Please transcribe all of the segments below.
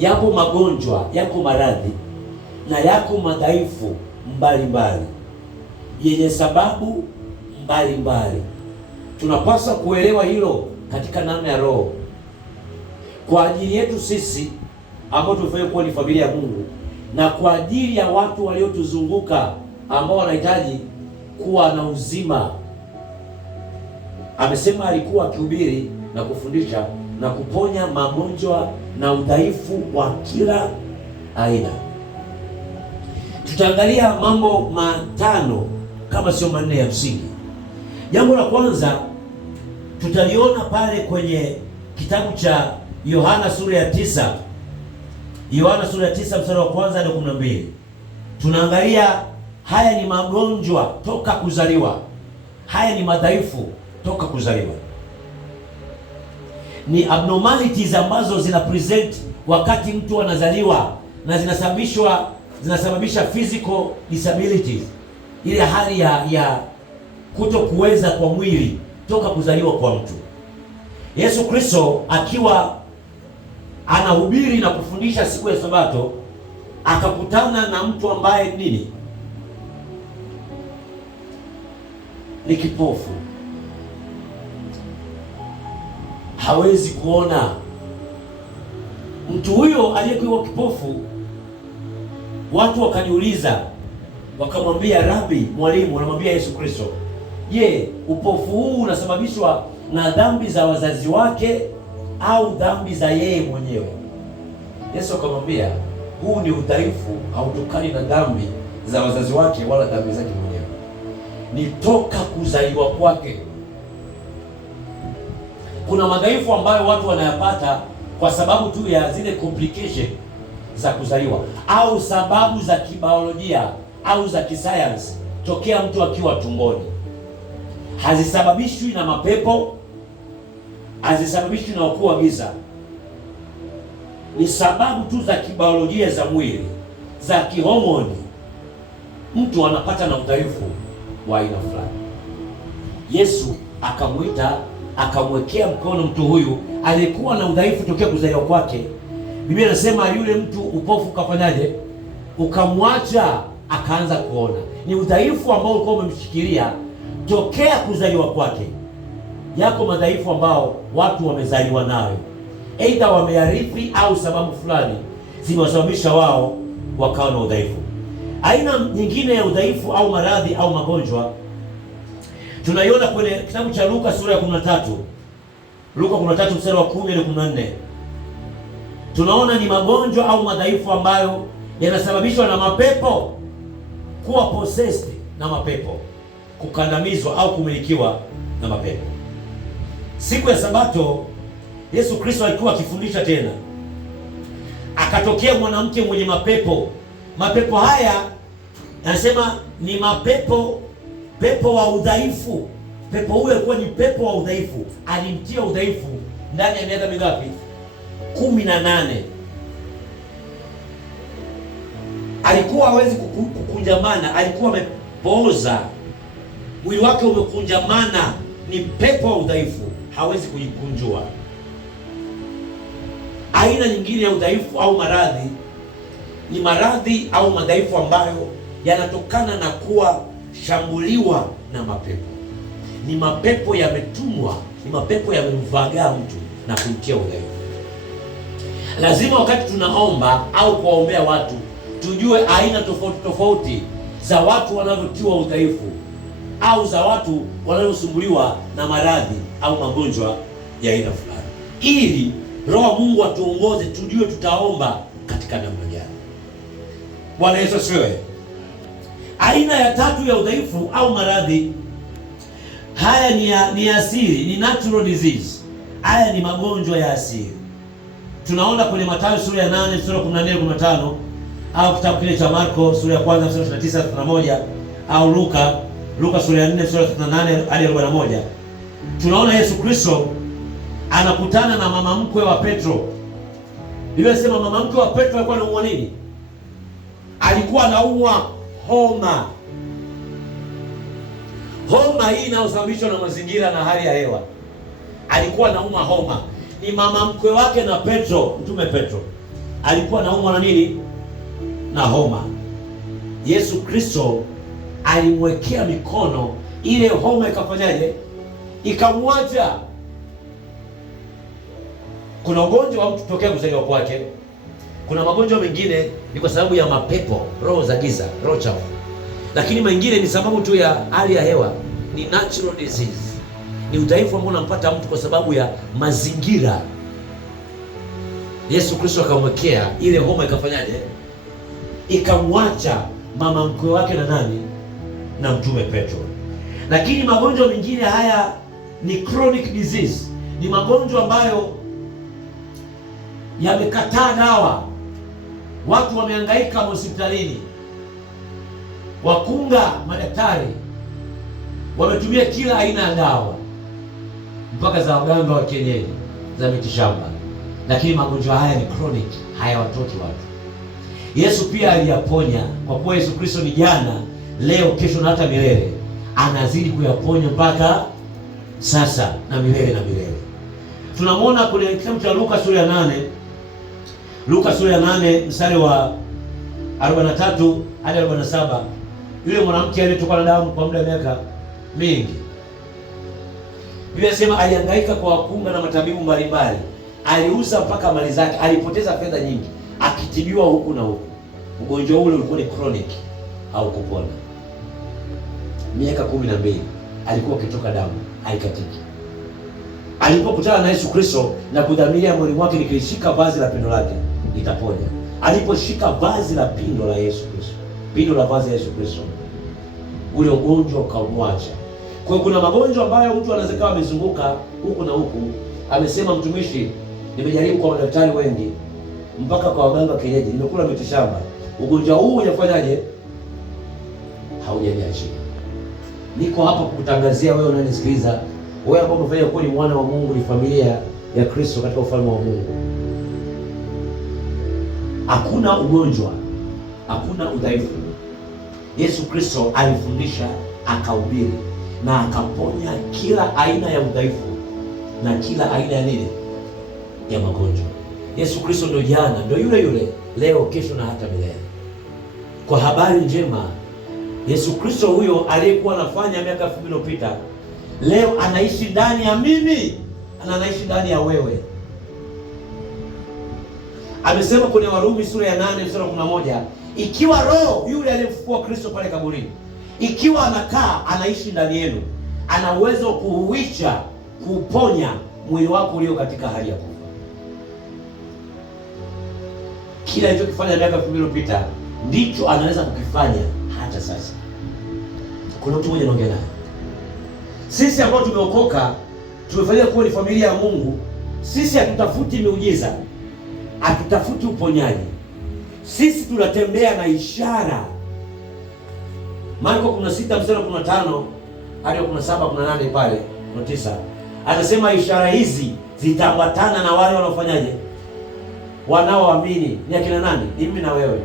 Yapo magonjwa, yako maradhi na yako madhaifu mbalimbali yenye sababu mbalimbali. Tunapaswa kuelewa hilo katika namna ya roho, kwa ajili yetu sisi ambao tumefanya kuwa ni familia ya Mungu, na kwa ajili ya watu waliotuzunguka ambao wanahitaji kuwa na uzima. Amesema alikuwa akihubiri na kufundisha na kuponya magonjwa na udhaifu wa kila aina. Tutaangalia mambo matano kama sio manne ya msingi. Jambo la kwanza tutaliona pale kwenye kitabu cha Yohana sura ya 9. Yohana sura ya 9 mstari wa kwanza hadi 12. Tunaangalia haya ni magonjwa toka kuzaliwa. Haya ni madhaifu toka kuzaliwa. Ni abnormalities ambazo zina present wakati mtu anazaliwa na zinasababisha physical disabilities, ile hali ya kuto kuweza kwa mwili toka kuzaliwa kwa mtu. Yesu Kristo akiwa anahubiri na kufundisha siku ya Sabato akakutana na mtu ambaye ni kipofu, hawezi kuona. Mtu huyo aliyekuwa kipofu, watu wakaniuliza, wakamwambia, Rabi, mwalimu, wanamwambia Yesu Kristo, je, upofu huu unasababishwa na dhambi za wazazi wake au dhambi za yeye mwenyewe? Yesu akamwambia, huu ni udhaifu, hautokani na dhambi za wazazi wake wala dhambi zake mwenyewe, ni toka kuzaliwa kwake. Kuna madhaifu ambayo watu wanayapata kwa sababu tu ya zile complication za kuzaliwa au sababu za kibiolojia au za kisayansi tokea mtu akiwa tumboni. Hazisababishwi na mapepo, hazisababishwi na ukuu wa giza. Ni sababu tu za kibiolojia za mwili, za kihomoni. Mtu anapata na udhaifu wa aina fulani. Yesu akamwita, akamwekea mkono mtu huyu aliyekuwa na udhaifu tokea kuzaliwa kwake. Biblia inasema yule mtu upofu ukafanyaje? Ukamwacha, akaanza kuona. Ni udhaifu ambao ulikuwa umemshikilia tokea kuzaliwa kwake. Yako madhaifu ambao watu wamezaliwa nayo, aidha wameyarithi au sababu fulani zimewasababisha wao wakawa na udhaifu. Aina nyingine ya udhaifu au maradhi au magonjwa tunaiona kwenye kitabu cha Luka sura ya 13. Luka 13 mstari wa 10 hadi 14. Tunaona ni magonjwa au madhaifu ambayo yanasababishwa na mapepo, kuwa possessed na mapepo, kukandamizwa au kumilikiwa na mapepo. Siku ya Sabato Yesu Kristo alikuwa akifundisha tena, akatokea mwanamke mwenye mapepo. Mapepo haya anasema ni pepo wa udhaifu. Pepo huyo alikuwa ni pepo wa udhaifu, alimtia udhaifu ndani ya miaka mingapi? 18. Alikuwa hawezi kukunjamana, alikuwa amepooza, mwili wake umekunjamana. Ni pepo wa udhaifu, hawezi kujikunjua. Aina nyingine ya udhaifu au maradhi ni maradhi au madhaifu ambayo yanatokana na kuwa shambuliwa na mapepo. Ni mapepo yametumwa, ni mapepo yamemvagaa mtu na kumtia udhaifu. Lazima wakati tunaomba au kuwaombea watu tujue aina tofauti tofauti za watu wanavyotiwa udhaifu au za watu wanaosumbuliwa na maradhi au magonjwa ya aina fulani, ili Roho Mungu atuongoze tujue tutaomba katika namna gani. Bwana Yesu asifiwe. Aina ya tatu ya udhaifu au maradhi haya ni asili, ni natural disease. Haya ni magonjwa ya asili. Tunaona kwenye Mathayo sura ya 8 mstari wa 14-15, au kitabu kile cha Marko sura ya 1 mstari wa 29-31, au Luka sura ya 4 mstari wa 38 hadi 41. Tunaona Yesu Kristo anakutana na mama mkwe wa Petro. Biblia inasema mama mkwe wa Petro alikuwa anaumwa nini? Alikuwa anaumwa homa. Homa hii inayosababishwa na mazingira na hali ya hewa. Alikuwa anaumwa homa. Ni mama mkwe wake na Petro, mtume Petro. alikuwa anaumwa na nini? Na homa. Yesu Kristo alimwekea mikono, ile homa ikafanyaje? Ikamwacha. Kuna ugonjwa wa mtu tokea kuzaliwa kwake. Kuna magonjwa mengine ni kwa sababu ya mapepo, roho za giza, roho chafu. Lakini mengine ni sababu tu ya hali ya hewa, ni natural disease. Ni udhaifu ambao unampata mtu kwa sababu ya mazingira. Yesu Kristo akamwekea ile homa, ikafanyaje? Ikamwacha mama mkwe wake na nani? Na Mtume Petro. Lakini magonjwa mengine haya ni chronic disease, ni magonjwa ambayo yamekataa dawa. Watu wamehangaika hospitalini, wakunga, madaktari wametumia kila aina ya dawa, mpaka za waganga wa kienyeji, za mitishamba, lakini magonjwa haya ni chronic, hayawatoki watu. Yesu pia aliyaponya, kwa kuwa Yesu Kristo ni jana, leo, kesho na hata milele. Anazidi kuyaponya mpaka sasa na milele na milele. Tunamwona kwenye kitabu cha Luka sura ya 8, Luka sura ya 8 mstari wa 43 hadi 47, yule mwanamke aliyetoka na damu kwa muda wa miaka mingi, Biblia inasema alihangaika kwa wakunga na matabibu mbalimbali, aliuza mpaka mali zake, alipoteza fedha nyingi akitibiwa huku na huku. Ugonjwa ule ulikuwa ni chronic, haukupona. Miaka 12 alikuwa akitoka damu, haikatiki. Alipokutana na Yesu Kristo na kudhamiria moyoni mwake, nikishika vazi la pindo lake nitaponya. Aliposhika vazi la pindo la Yesu Kristo, pindo la vazi la Yesu Kristo, ule ugonjwa ukamwacha. Kwa hiyo kuna magonjwa ambayo mtu anaweza kuwa amezunguka huku na huku, amesema mtumishi, nimejaribu kwa madaktari wengi, mpaka kwa waganga kienyeji, nimekula mitishamba, ugonjwa huu unafanyaje? Haujaniachia. Niko hapa kukutangazia wewe unanisikiliza, wewe ambao umefanya kuwa ni mwana wa Mungu, ni familia ya Kristo katika ufalme wa Mungu. Hakuna ugonjwa, hakuna udhaifu. Yesu Kristo alifundisha, akahubiri na akaponya kila aina ya udhaifu na kila aina ya nini? Ya magonjwa. Yesu Kristo ndio jana, ndio yule yule leo, kesho na hata milele. Kwa habari njema, Yesu Kristo huyo aliyekuwa anafanya miaka 2000 iliyopita, leo anaishi ndani ya mimi, anaishi ndani ya wewe. Amesema kwenye Warumi sura ya 8 mstari wa 11, ikiwa roho yule aliyemfufua Kristo pale kaburini, ikiwa anakaa, anaishi ndani yenu, ana uwezo wa kuuisha, kuuponya mwili wako ulio katika hali ya kufa. Kila alichokifanya miaka 2000 iliyopita ndicho anaweza kukifanya hata sasa. Kuna mtu mmoja anaongea naye. Sisi ambao tumeokoka, tumefanywa kuwa ni familia ya Mungu. Sisi hatutafuti miujiza, hatutafuti uponyaji. Sisi tunatembea na ishara. Marko 16 mstari wa 15 hadi 17, 18 pale, 9. Anasema ishara hizi zitaambatana na wale wanaofanyaje? Wanaoamini. Ni akina nani? Ni mimi na wewe.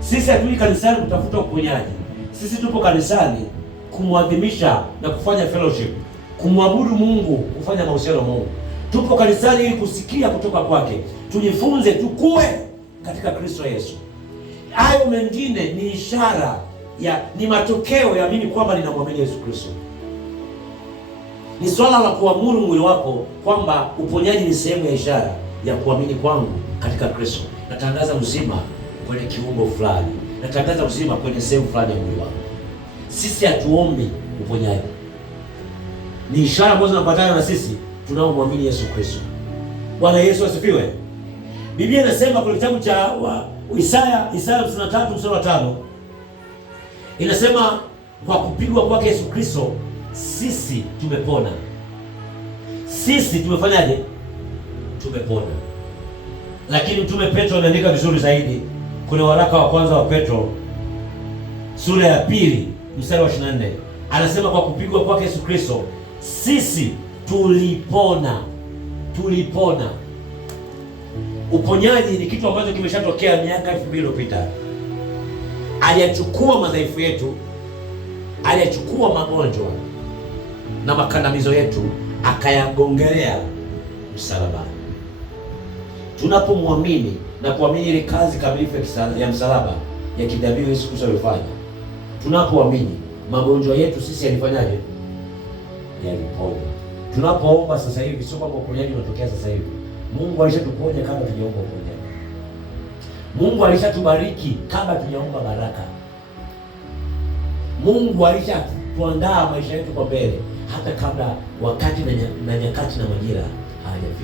Sisi hatuji kanisani kutafuta uponyaji. Sisi tupo kanisani kumwadhimisha na kufanya fellowship, kumwabudu Mungu, kufanya mahusiano na Mungu. Tupo kanisani ili kusikia kutoka kwake, tujifunze, tukue katika Kristo Yesu. Hayo mengine ni ishara ni matokeo ya mimi kwamba ninamwamini Yesu Kristo. Ni swala la kuamuru mwili wako kwamba uponyaji ni sehemu ya ishara ya kuamini kwangu katika Kristo. Natangaza uzima kwenye kiungo fulani, natangaza uzima kwenye sehemu fulani ya mwili wako. Sisi hatuombi uponyaji, ni ishara ambazo zinapatana na sisi tunaomwamini Yesu Kristo. Bwana Yesu asifiwe. Biblia inasema kwenye kitabu cha Isaya 53 mstari wa 5, inasema kwa kupigwa kwake Yesu Kristo sisi tumepona. Sisi tumefanyaje? Tumepona. Lakini Mtume Petro ameandika vizuri zaidi kwenye waraka wa kwanza wa Petro sura ya 2 mstari wa 24, anasema kwa kupigwa kwake Yesu Kristo sisi tulipona. Tulipona. Uponyaji ni kitu ambacho kimeshatokea miaka 2000 iliyopita. Aliyachukua madhaifu yetu, aliyachukua magonjwa na makandamizo yetu, akayagongelea msalabani. tunapomwamini na kuamini ile kazi kamilifu ya msalaba ya kidhabihu Yesu Kristo alifanya, tunapoamini magonjwa yetu sisi yalifanyaje? Yalipona. Tunapoomba sasa hivi, sio kwamba uponyaji unatokea sasa hivi. Mungu alishatuponya kabla tujaomba uponyaji. Mungu alishatubariki kabla tujaomba baraka. Mungu alishatuandaa maisha yetu kwa mbele hata kabla wakati na nyakati na majira hayajafika.